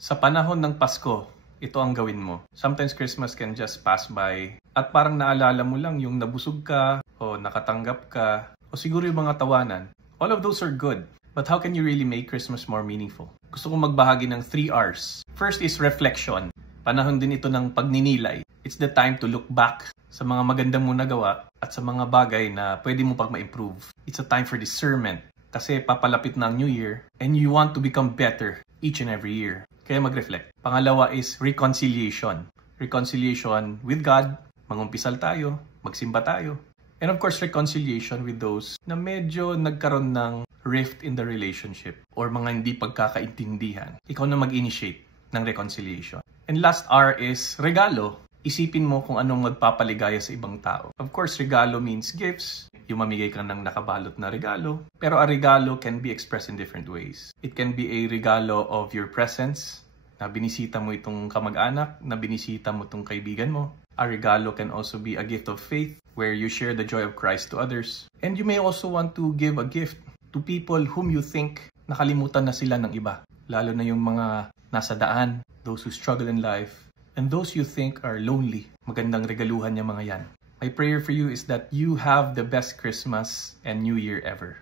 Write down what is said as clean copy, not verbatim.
Sa panahon ng Pasko, ito ang gawin mo. Sometimes Christmas can just pass by at parang naalala mo lang yung nabusog ka o nakatanggap ka o siguro yung mga tawanan. All of those are good. But how can you really make Christmas more meaningful? Gusto kong magbahagi ng 3 R's. First is reflection. Panahon din ito ng pagninilay. It's the time to look back sa mga magandang mo nagawa at sa mga bagay na pwede mo pag ma-improve. It's a time for discernment kasi papalapit na ang New Year and you want to become better each and every year. Kaya mag-reflect. Pangalawa is reconciliation. Reconciliation with God. Mangumpisal tayo, magsimba tayo. And of course, reconciliation with those na medyo nagkaroon ng rift in the relationship or mga hindi pagkakaintindihan. Ikaw na mag-initiate ng reconciliation. And last R is regalo. Isipin mo kung anong magpapaligaya sa ibang tao. Of course, regalo means gifts. Yung mamigay ka ng nakabalot na regalo. Pero a regalo can be expressed in different ways. It can be a regalo of your presence, na binisita mo itong kamag-anak, na binisita mo itong kaibigan mo. A regalo can also be a gift of faith, where you share the joy of Christ to others. And you may also want to give a gift to people whom you think nakalimutan na sila ng iba. Lalo na yung mga nasa daan, those who struggle in life, and those you think are lonely. Magandang regaluhan niya mga yan. My prayer for you is that you have the best Christmas and New Year ever.